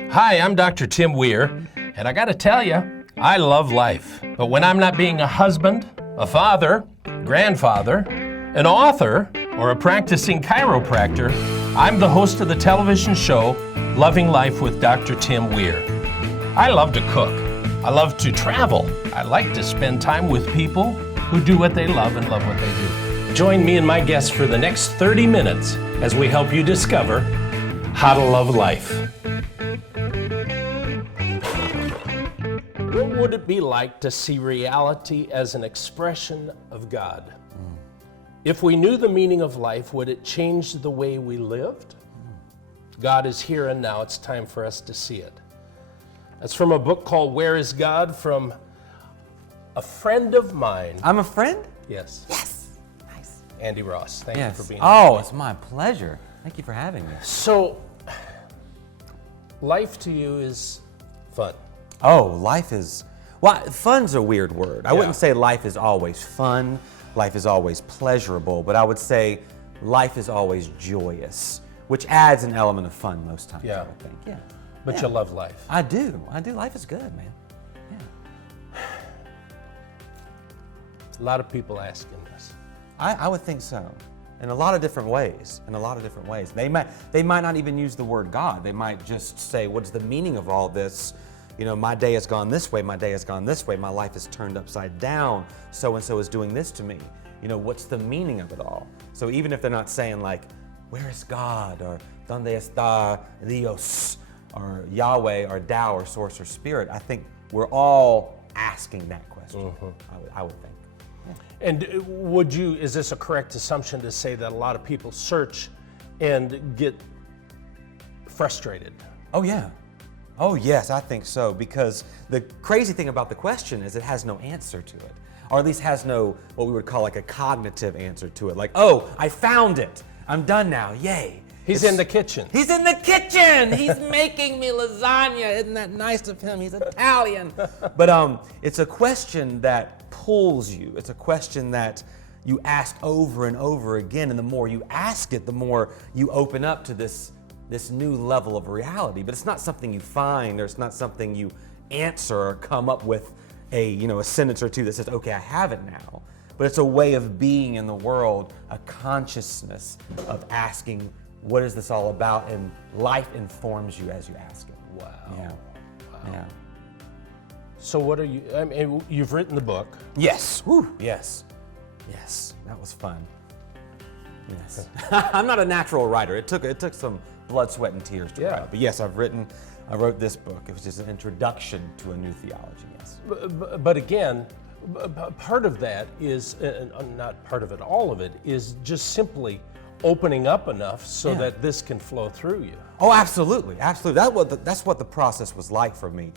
Hi, I'm Dr. Tim Weir, and I gotta tell you, I love life. But when I'm not being a husband, a father, grandfather, an author, or a practicing chiropractor, I'm the host of the television show, Loving Life with Dr. Tim Weir. I love to cook. I love to travel. I like to spend time with people who do what they love and love what they do. Join me and my guests for the next 30 minutes as we help you discover how to love life. What would it be like to see reality as an expression of God? If we knew the meaning of life, would it change the way we lived? God is here and now. It's time for us to see it. That's from a book called Where is God? From a friend of mine. I'm a friend? Yes. Yes. Nice. Andy Ross. Thank you for being Oh, here. it's my pleasure. Thank you for having me. So, life to you is fun. Oh, life is, well, fun's a weird word. I Yeah. wouldn't say life is always fun, life is always pleasurable, but I would say life is always joyous, which adds an element of fun most times, Yeah. I would think. Yeah. But you love life. I do. Life is good, man. Yeah. A lot of people asking this. I would think so. In a lot of different ways. They might not even use the word God. They might just say, what's the meaning of all this? You know, my day has gone this way, my day has gone this way, my life is turned upside down, so-and-so is doing this to me. You know, what's the meaning of it all? So even if they're not saying like, where is God, or donde está Dios, or Yahweh, or Tao, or Source, or Spirit, I think we're all asking that question, I would think. Yeah. And is this a correct assumption to say that a lot of people search and get frustrated? Oh yeah. Oh yes, I think so, because the crazy thing about the question is it has no answer to it, or at least has no, what we would call like a cognitive answer to it, like, oh, I found it, I'm done now, yay. He's in the kitchen. He's in the kitchen, he's making me lasagna, isn't that nice of him, he's Italian. But it's a question that pulls you, it's a question that you ask over and over again, and the more you ask it, the more you open up to this new level of reality. But it's not something you find, or it's not something you answer or come up with a sentence or two that says, okay, I have it now. But it's a way of being in the world, a consciousness of asking, what is this all about? And life informs you as you ask it. Wow. Yeah. Wow. Yeah. So what are you, I mean, you've written the book. Yes. Woo. Yes. Yes. That was fun. Yes. I'm not a natural writer. It took some blood, sweat, and tears to write. But yes, I wrote this book. It was just an introduction to a new theology, yes. But again, part of that is, not part of it, all of it, is just simply opening up enough so that this can flow through you. Oh, absolutely, absolutely. That's what the process was like for me.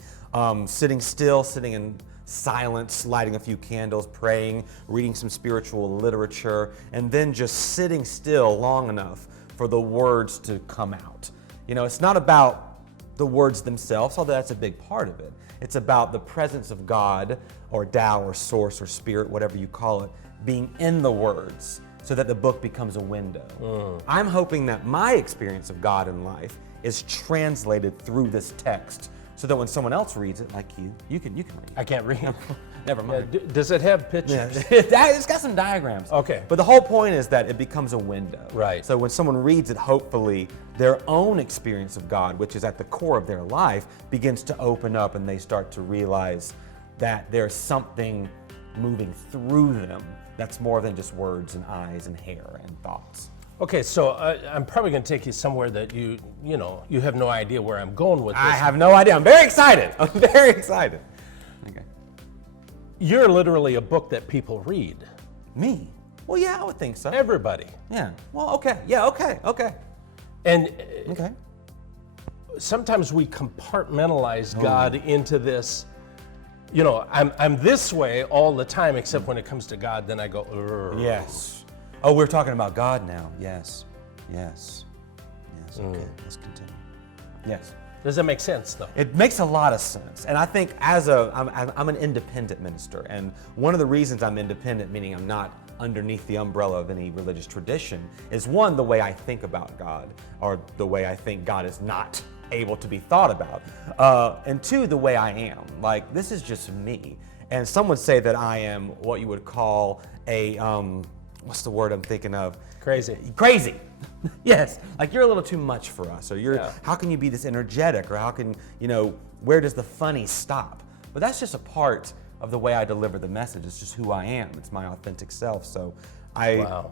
Sitting still, sitting in silence, lighting a few candles, praying, reading some spiritual literature, and then just sitting still long enough for the words to come out. You know, it's not about the words themselves, although that's a big part of it. It's about the presence of God, or Tao, or Source, or Spirit, whatever you call it, being in the words so that the book becomes a window. I'm hoping that my experience of God in life is translated through this text so that when someone else reads it, like you can read it. I can't read. Never mind. Does it have pictures? It's got some diagrams. Okay. But the whole point is that it becomes a window. Right. So when someone reads it, hopefully their own experience of God, which is at the core of their life, begins to open up, and they start to realize that there's something moving through them that's more than just words and eyes and hair and thoughts. Okay, so I'm probably going to take you somewhere that you have no idea where I'm going with this. I have no idea. I'm very excited. Okay. You're literally a book that people read. Me? Well, yeah, I would think so. Everybody. Yeah. Well, okay. Yeah, okay. And Okay. sometimes we compartmentalize God into this, I'm this way all the time, except when it comes to God, then I go, "Urgh." Yes. Oh, we're talking about God now. Yes. Okay, let's continue. Yes. Does that make sense, though? It makes a lot of sense. And I think I'm an independent minister. And one of the reasons I'm independent, meaning I'm not underneath the umbrella of any religious tradition, is one, the way I think about God, or the way I think God is not able to be thought about. And two, the way I am. Like, this is just me. And some would say that I am what you would call a, what's the word I'm thinking of? Crazy. Crazy. Yes. Like, you're a little too much for us. Or how can you be this energetic? Or how can, where does the funny stop? But that's just a part of the way I deliver the message. It's just who I am. It's my authentic self. So I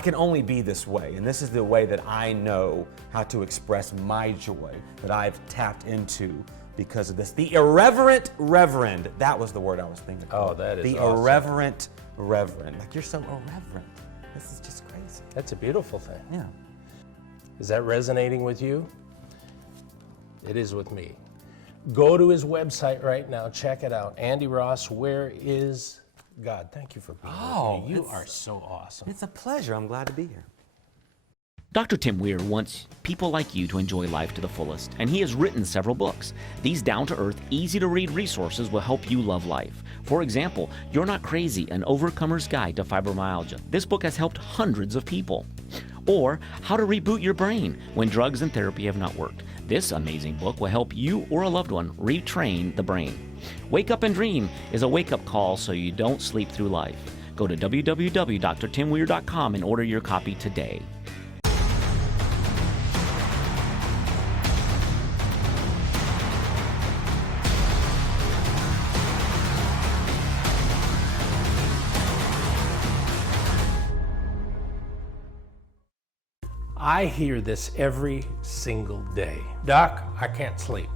can only be this way, and this is the way that I know how to express my joy that I've tapped into because of this. The irreverent reverend, that was the word I was thinking of. Oh, that is the awesome. Irreverent reverend. Like, you're so irreverent. This is just crazy. That's a beautiful thing. Yeah. Is that resonating with you? It is with me. Go to his website right now. Check it out. Andy Ross, Where Is God? Thank you for being with me. You are so awesome. It's a pleasure. I'm glad to be here. Dr. Tim Weir wants people like you to enjoy life to the fullest, and he has written several books. These down-to-earth, easy-to-read resources will help you love life. For example, You're Not Crazy, An Overcomer's Guide to Fibromyalgia. This book has helped hundreds of people. Or How to Reboot Your Brain When Drugs and Therapy Have Not Worked. This amazing book will help you or a loved one retrain the brain. Wake Up and Dream is a wake-up call so you don't sleep through life. Go to www.drtimweir.com and order your copy today. I hear this every single day. Doc, I can't sleep.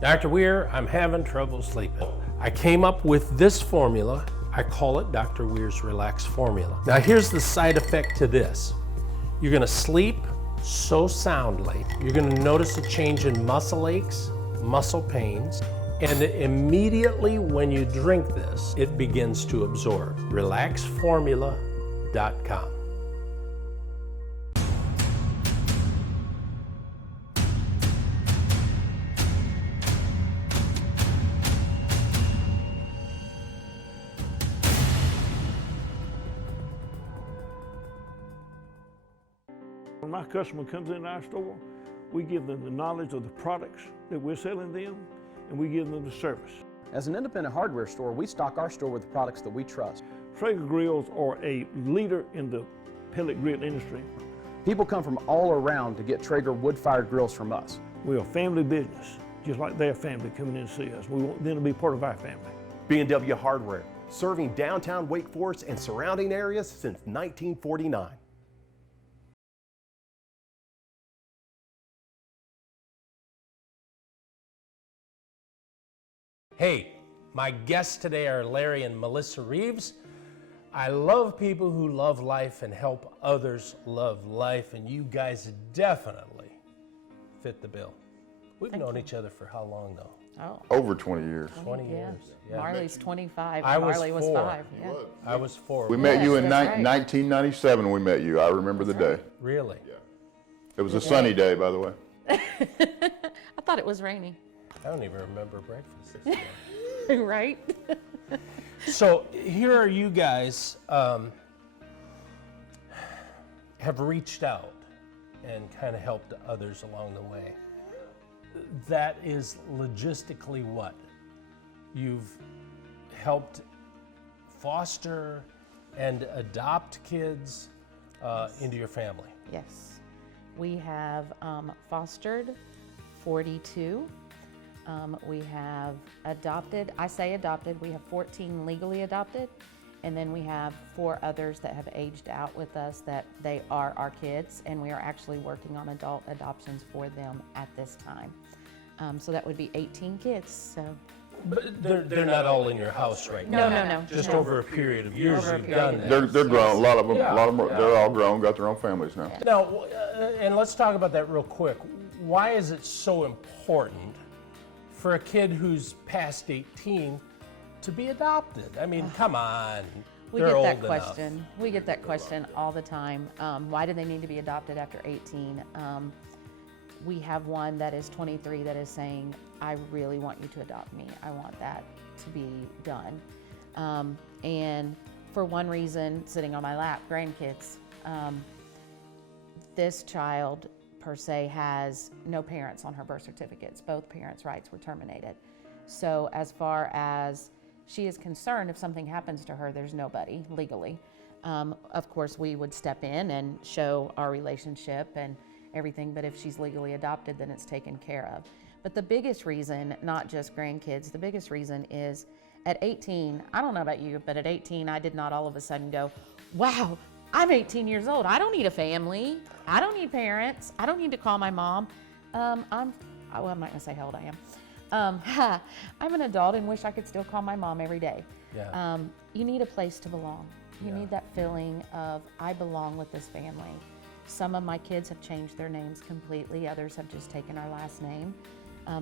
Dr. Weir, I'm having trouble sleeping. I came up with this formula. I call it Dr. Weir's Relax Formula. Now here's the side effect to this. You're gonna sleep so soundly. You're gonna notice a change in muscle aches, muscle pains, and immediately when you drink this, it begins to absorb. RelaxFormula.com. When my customer comes in our store, we give them the knowledge of the products that we're selling them, and we give them the service. As an independent hardware store, we stock our store with products that we trust. Traeger grills are a leader in the pellet grill industry. People come from all around to get Traeger wood-fired grills from us. We're a family business, just like their family coming in to see us. We want them to be part of our family. B&W Hardware, serving downtown Wake Forest and surrounding areas since 1949. Hey, my guests today are Larry and Melissa Reeves. I love people who love life and help others love life, and you guys definitely fit the bill. We've known each other for how long, though? Oh, Over 20 years. 20 years. Yeah. Marley's 25. I was Marley was 4. 5. Yeah. I was 4. We met you in that's right. 1997 we met you. I remember the day. Really? It was a sunny day, by the way. I thought it was rainy. I don't even remember breakfast this morning. Right? So here are you guys have reached out and kind of helped others along the way. That is logistically what? You've helped foster and adopt kids into your family. Yes. We have fostered 42. We have adopted, I say adopted, we have 14 legally adopted, and then we have 4 others that have aged out with us that they are our kids, and we are actually working on adult adoptions for them at this time. So that would be 18 kids. So. But they're not all in your house right now. No. Just no. over a period of years Over a you've period done that. They're grown. A lot of them. Yeah. They're all grown. Got their own families now. Now, and let's talk about that real quick. Why is it so important for a kid who's past 18 to be adopted? I mean, come on. We They're get that old question. enough. We get that question all the time. Why do they need to be adopted after 18? We have one that is 23 that is saying, I really want you to adopt me. I want that to be done. And for one reason, sitting on my lap, grandkids. This child per se has no parents on her birth certificates. Both parents' rights were terminated. So as far as she is concerned, if something happens to her, there's nobody legally. Of course, we would step in and show our relationship and everything, but if she's legally adopted, then it's taken care of. But the biggest reason, not just grandkids, the biggest reason is at 18, I don't know about you, but at 18, I did not all of a sudden go, wow, I'm 18 years old. I don't need a family. I don't need parents. I don't need to call my mom. I'm not gonna say how old I am. I'm an adult and wish I could still call my mom every day. Yeah. You need a place to belong. You need that feeling of, I belong with this family. Some of my kids have changed their names completely. Others have just taken our last name.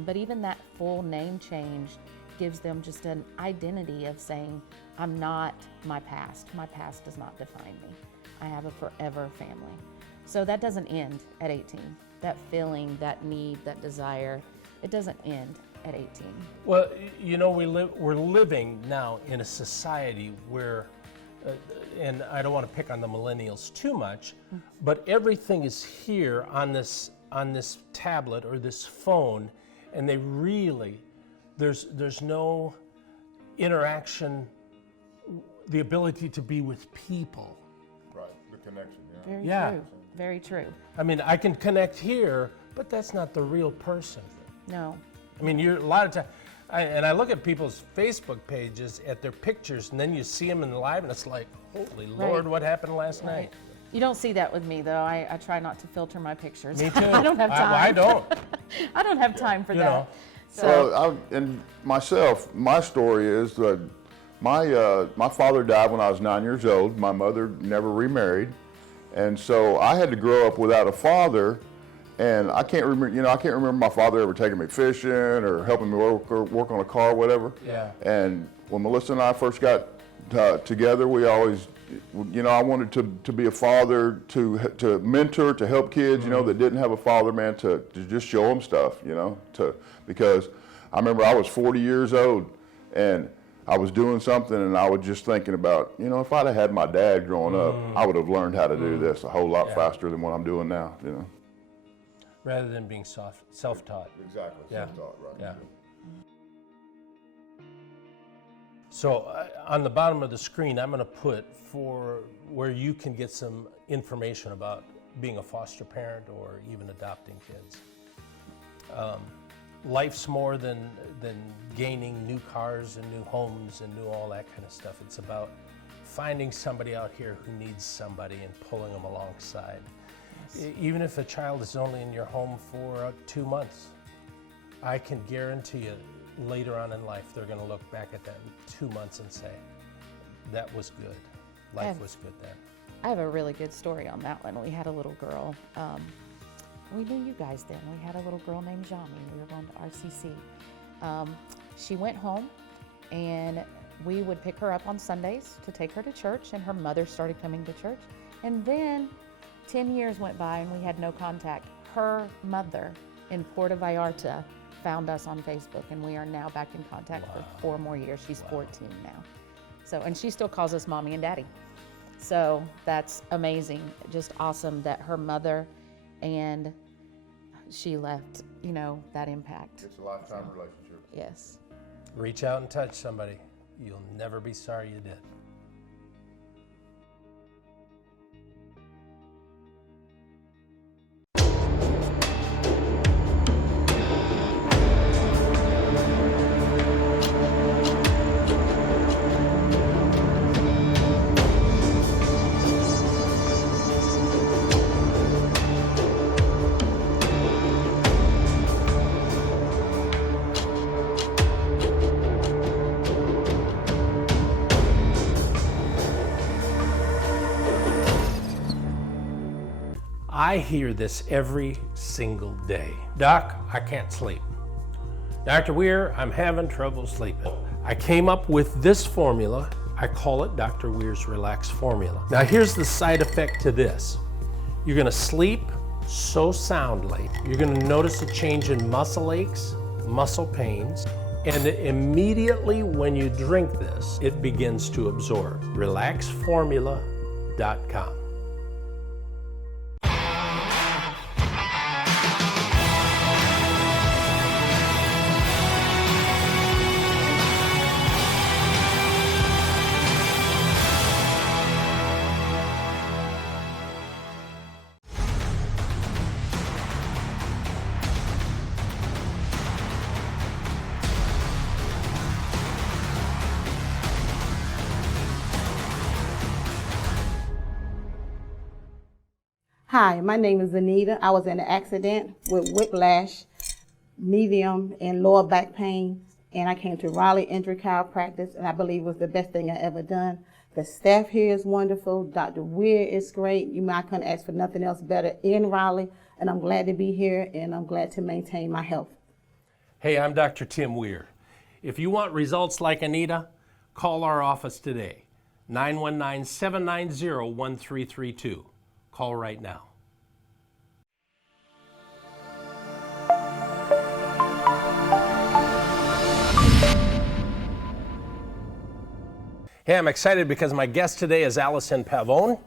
But even that full name change gives them just an identity of saying, I'm not my past. My past does not define me. I have a forever family. So that doesn't end at 18. That feeling, that need, that desire, it doesn't end at 18. Well, you know, we're living now in a society where, and I don't want to pick on the millennials too much, but everything is here on this tablet or this phone, and they really, there's no interaction, the ability to be with people. Right, the connection, yeah. Very Yeah. true. Very true. I mean, I can connect here, but that's not the real person. No. I mean, you're a lot of times, and I look at people's Facebook pages at their pictures, and then you see them in the live, and it's like, holy Lord, what happened last night? You don't see that with me, though. I try not to filter my pictures. Me too. I don't have time. I don't. I don't have time for You that. know. So, And myself, my story is that my father died when I was 9 years old. My mother never remarried, and so I had to grow up without a father. And I can't remember my father ever taking me fishing or helping me work on a car or whatever. Yeah. And when Melissa and I first got together, we always, I wanted to be a father, to mentor, to help kids, that didn't have a father, man, to just show them stuff, because I remember I was 40 years old and I was doing something and I was just thinking about, if I'd have had my dad growing up, I would have learned how to do this a whole lot faster than what I'm doing now, Rather than being self-taught. Exactly, Yeah. self-taught, right. Yeah. So on the bottom of the screen, I'm going to put for where you can get some information about being a foster parent or even adopting kids. Life's more than gaining new cars and new homes and new all that kind of stuff. It's about finding somebody out here who needs somebody and pulling them alongside. Even if a child is only in your home for 2 months, I can guarantee you later on in life, they're going to look back at that 2 months and say, that was good. Life was good then. I have a really good story on that one. We had a little girl. We knew you guys then. We had a little girl named Jami. We were going to RCC. She went home, and we would pick her up on Sundays to take her to church, and her mother started coming to church. And then 10 years went by, and we had no contact. Her mother in Puerto Vallarta found us on Facebook, and we are now back in contact for 4 more years. She's 14 now. So, and she still calls us mommy and daddy. So that's amazing. Just awesome that her mother and she left, that impact. It's a lifetime relationship. Yes. Reach out and touch somebody. You'll never be sorry you did. I hear this every single day. Doc, I can't sleep. Dr. Weir, I'm having trouble sleeping. I came up with this formula. I call it Dr. Weir's Relax Formula. Now here's the side effect to this. You're gonna sleep so soundly. You're gonna notice a change in muscle aches, muscle pains, and immediately when you drink this, it begins to absorb. RelaxFormula.com. Hi, my name is Anita. I was in an accident with whiplash, medium and lower back pain, and I came to Raleigh Injury Chiropractic, and I believe it was the best thing I ever done. The staff here is wonderful. Dr. Weir is great. I couldn't ask for nothing else better in Raleigh, and I'm glad to be here, and I'm glad to maintain my health. Hey, I'm Dr. Tim Weir. If you want results like Anita, call our office today, 919-790-1332. Call right now. Hey, I'm excited because my guest today is Allison Pavone.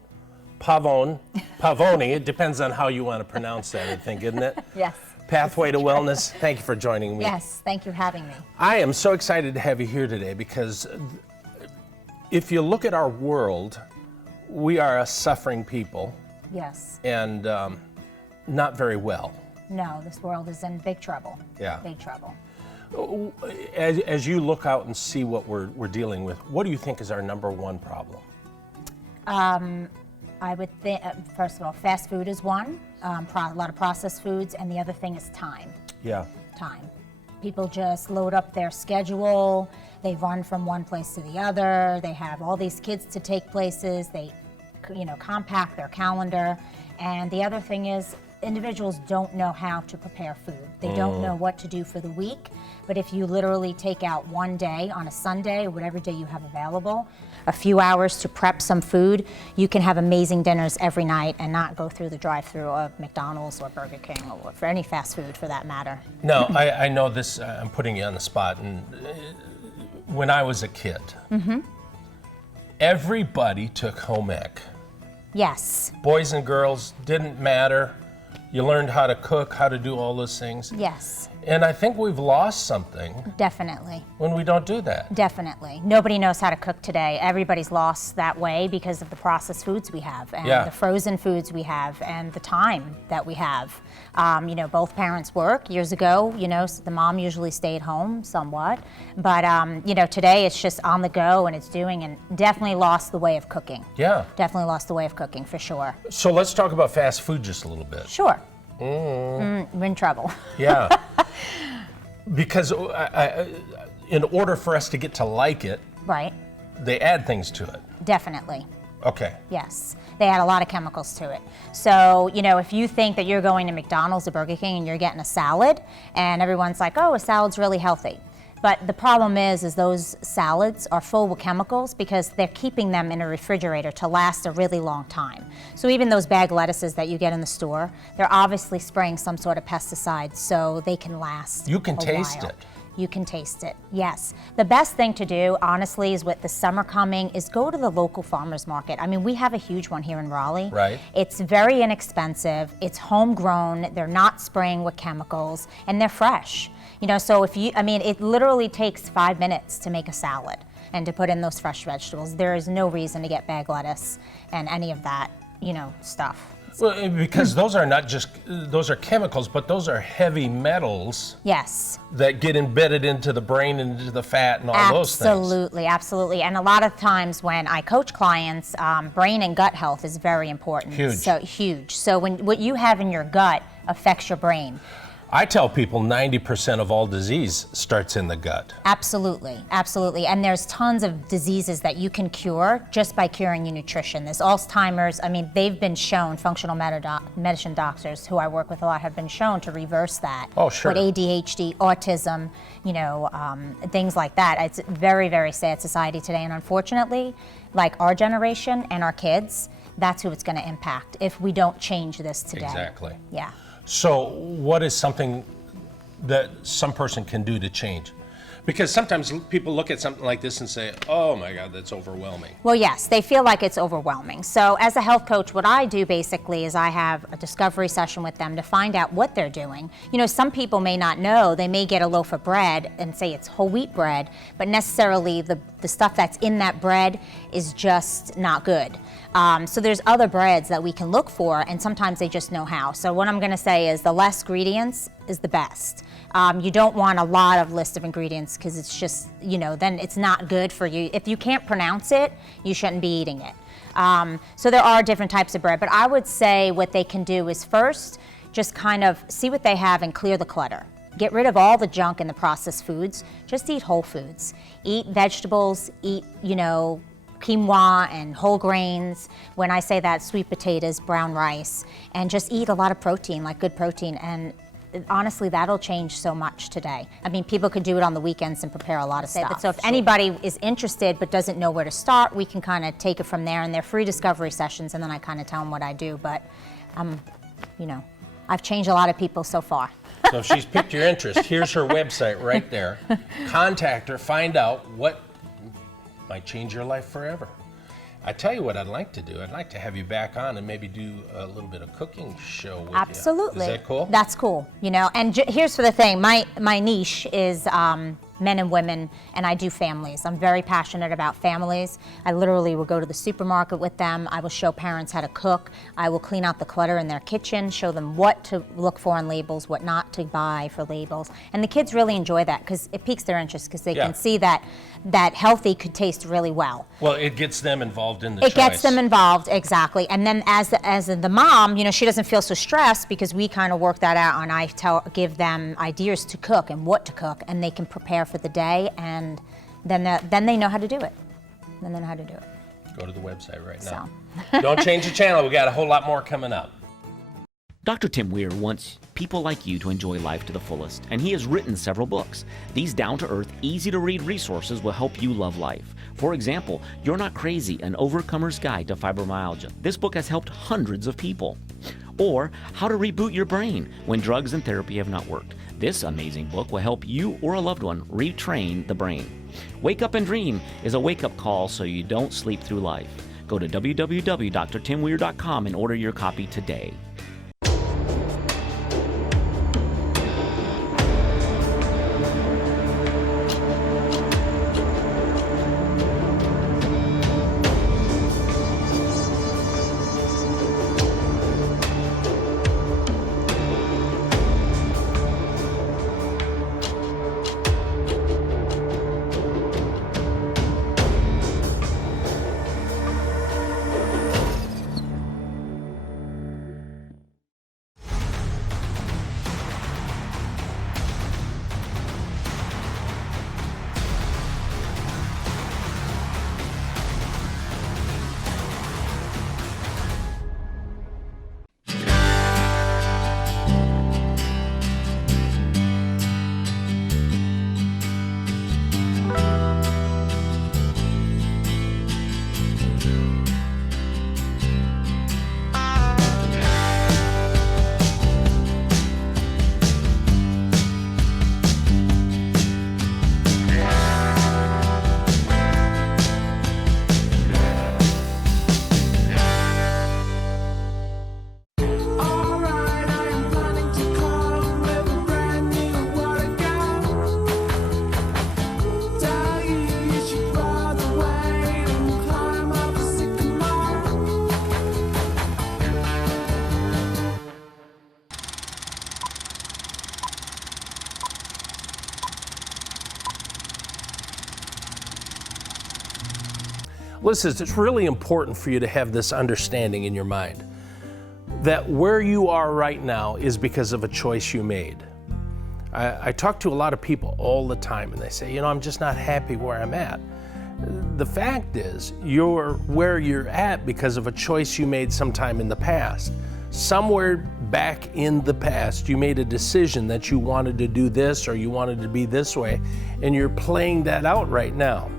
Pavoni, it depends on how you want to pronounce that, I think, isn't it? Yes. Pathway to Wellness. Thank you for joining me. Yes, thank you for having me. I am so excited to have you here today because if you look at our world, we are a suffering people. Yes. And not very well. No, this world is in big trouble. Yeah. Big trouble. As you look out and see what we're dealing with, what do you think is our number one problem? I would think, first of all, fast food is one, a lot of processed foods, and the other thing is time. Yeah. Time. People just load up their schedule, they run from one place to the other, they have all these kids to take places, they compact their calendar, and the other thing is individuals don't know how to prepare food. They don't know what to do for the week, but if you literally take out one day on a Sunday or whatever day you have available, a few hours to prep some food, you can have amazing dinners every night and not go through the drive-through of McDonald's or Burger King or for any fast food for that matter. No, I know this, I'm putting you on the spot, and when I was a kid, everybody took home ec. Yes. Boys and girls, didn't matter. You learned how to cook, how to do all those things. Yes. And I think we've lost something Definitely. when we don't do that. Definitely. Nobody knows how to cook today. Everybody's lost that way because of the processed foods we have and Yeah. the frozen foods we have and the time that we have. Both parents work. Years ago, so the mom usually stayed home somewhat. But, today it's just on the go and it's doing and definitely lost the way of cooking. Yeah. Definitely lost the way of cooking for sure. So let's talk about fast food just a little bit. Sure. We're in trouble. Yeah. Because in order for us to get to like it, Right. they add things to it. Definitely. Okay. Yes, they add a lot of chemicals to it. So, if you think that you're going to McDonald's or Burger King and you're getting a salad, and everyone's like, oh, a salad's really healthy. But the problem is those salads are full with chemicals because they're keeping them in a refrigerator to last a really long time. So even those bag lettuces that you get in the store, they're obviously spraying some sort of pesticide so they can last You can a taste while. it. You can taste it, yes. The best thing to do, honestly, is with the summer coming, is go to the local farmer's market. I mean, we have a huge one here in Raleigh. Right. It's very inexpensive, it's homegrown, they're not spraying with chemicals, and they're fresh. So it literally takes 5 minutes to make a salad and to put in those fresh vegetables. There is no reason to get bag lettuce and any of that, stuff. Well, because those are chemicals, but those are heavy metals Yes. that get embedded into the brain and into the fat and all those things. Absolutely, absolutely. And a lot of times when I coach clients, brain and gut health is very important. Huge. So huge. So what you have in your gut affects your brain. I tell people 90% of all disease starts in the gut. Absolutely, absolutely. And there's tons of diseases that you can cure just by curing your nutrition. There's Alzheimer's. They've been shown, functional medicine doctors who I work with a lot have been shown to reverse that. Oh, sure. With ADHD, autism, things like that. It's very, very sad society today. And unfortunately, like our generation and our kids, that's who it's going to impact if we don't change this today. Exactly. Yeah. So what is something that some person can do to change? Because sometimes people look at something like this and say, oh my God, that's overwhelming. Well, yes, they feel like it's overwhelming. So as a health coach, what I do basically is I have a discovery session with them to find out what they're doing. Some people may not know. They may get a loaf of bread and say it's whole wheat bread, but necessarily the stuff that's in that bread is just not good. So there's other breads that we can look for, and sometimes they just know how. So what I'm going to say is the less ingredients is the best. You don't want a lot of list of ingredients because it's just, then it's not good for you. If you can't pronounce it, you shouldn't be eating it. So there are different types of bread, but I would say what they can do is first just kind of see what they have and clear the clutter. Get rid of all the junk in the processed foods. Just eat whole foods. Eat vegetables, eat, quinoa and whole grains. When I say that, sweet potatoes, brown rice, and just eat a lot of protein, like good protein. And honestly, that'll change so much today. I mean, people could do it on the weekends and prepare a lot of stuff. But so if anybody is interested but doesn't know where to start, we can kind of take it from there. And they're free discovery sessions, and then I kind of tell them what I do. But, I've changed a lot of people so far. So if she's piqued your interest, here's her website right there. Contact her, find out what might change your life forever. I tell you what I'd like to do. I'd like to have you back on and maybe do a little bit of cooking show with Absolutely. you. Is that cool? That's cool. And here's for the thing. My niche is men and women, and I do families. I'm very passionate about families. I literally will go to the supermarket with them. I will show parents how to cook. I will clean out the clutter in their kitchen, show them what to look for on labels, what not to buy for labels. And the kids really enjoy that because it piques their interest because they can see that healthy could taste really well. Well, it gets them involved in the choice. It gets them involved, exactly. And then as the mom, she doesn't feel so stressed because we kind of work that out, and I give them ideas to cook and what to cook, and they can prepare for the day, and then they know how to do it. Then they know how to do it. Go to the website right now. Don't change the channel. We got a whole lot more coming up. Dr. Tim Weir wants people like you to enjoy life to the fullest, and he has written several books. These down-to-earth, easy-to-read resources will help you love life. For example, You're Not Crazy, An Overcomer's Guide to Fibromyalgia. This book has helped hundreds of people. Or How to Reboot Your Brain When Drugs and Therapy Have Not Worked. This amazing book will help you or a loved one retrain the brain. Wake Up and Dream is a wake-up call so you don't sleep through life. Go to www.drtimweir.com and order your copy today. Listen, it's really important for you to have this understanding in your mind that where you are right now is because of a choice you made. I talk to a lot of people all the time and they say, I'm just not happy where I'm at. The fact is, you're where you're at because of a choice you made sometime in the past. Somewhere back in the past, you made a decision that you wanted to do this or you wanted to be this way, and you're playing that out right now.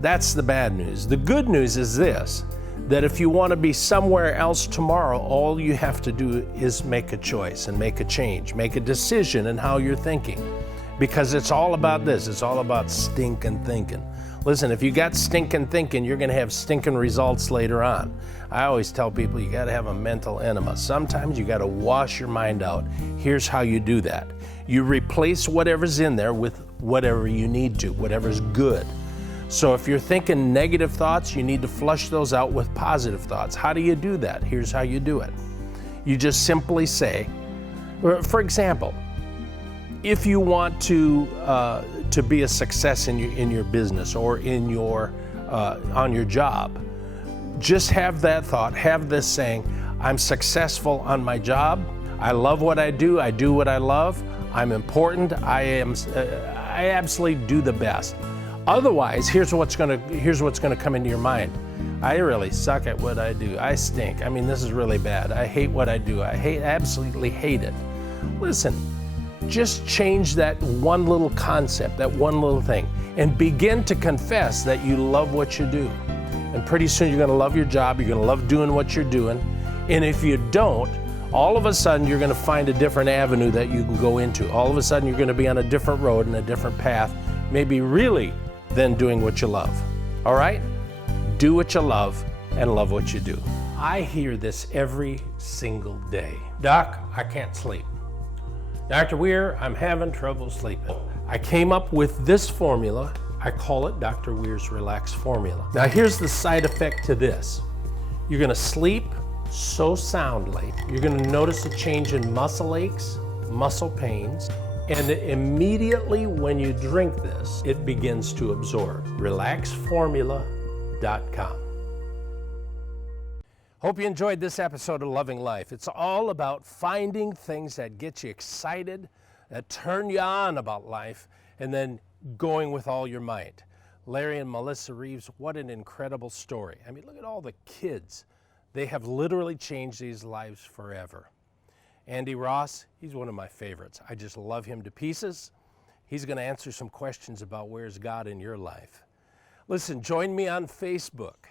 That's the bad news. The good news is this, that if you want to be somewhere else tomorrow, all you have to do is make a choice and make a change, make a decision in how you're thinking. Because it's all about this, it's all about stinking thinking. Listen, if you got stinking thinking, you're going to have stinking results later on. I always tell people you got to have a mental enema. Sometimes you got to wash your mind out. Here's how you do that. You replace whatever's in there with whatever you need to, whatever's good. So if you're thinking negative thoughts, you need to flush those out with positive thoughts. How do you do that? Here's how you do it. You just simply say, for example, if you want to be a success in your business or in your on your job, just have that thought, have this saying, I'm successful on my job, I love what I do what I love, I'm important, I absolutely do the best. Otherwise, here's what's gonna come into your mind. I really suck at what I do. I stink. I mean, this is really bad. I hate what I do. I absolutely hate it. Listen, just change that one little concept, that one little thing, and begin to confess that you love what you do. And pretty soon you're gonna love your job, you're gonna love doing what you're doing. And if you don't, all of a sudden you're gonna find a different avenue that you can go into. All of a sudden you're gonna be on a different road and a different path, maybe really than doing what you love. All right? Do what you love and love what you do. I hear this every single day. Doc, I can't sleep. Dr. Weir, I'm having trouble sleeping. I came up with this formula. I call it Dr. Weir's Relax Formula. Now here's the side effect to this. You're gonna sleep so soundly. You're gonna notice a change in muscle aches, muscle pains, and immediately when you drink this, it begins to absorb. RelaxFormula.com. Hope you enjoyed this episode of Loving Life. It's all about finding things that get you excited, that turn you on about life, and then going with all your might. Larry and Melissa Reeves, what an incredible story. I mean, look at all the kids. They have literally changed these lives forever. Andy Ross, he's one of my favorites. I just love him to pieces. He's going to answer some questions about where's God in your life. Listen, join me on Facebook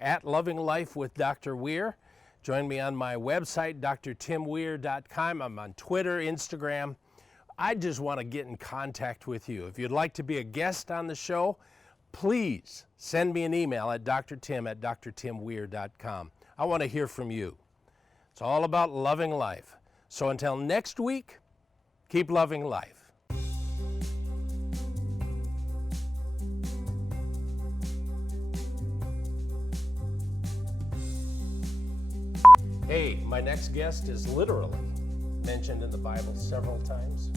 at Loving Life with Dr. Weir. Join me on my website, drtimweir.com. I'm on Twitter, Instagram. I just want to get in contact with you. If you'd like to be a guest on the show, please send me an email at drtim@drtimweir.com. I want to hear from you. It's all about loving life. So until next week, keep loving life. Hey, my next guest is literally mentioned in the Bible several times.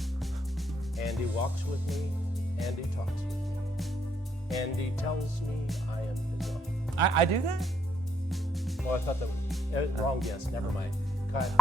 Andy walks with me, Andy talks with me. Andy tells me I am his own. I do that? Oh, I thought that was wrong guess, never mind. Cut.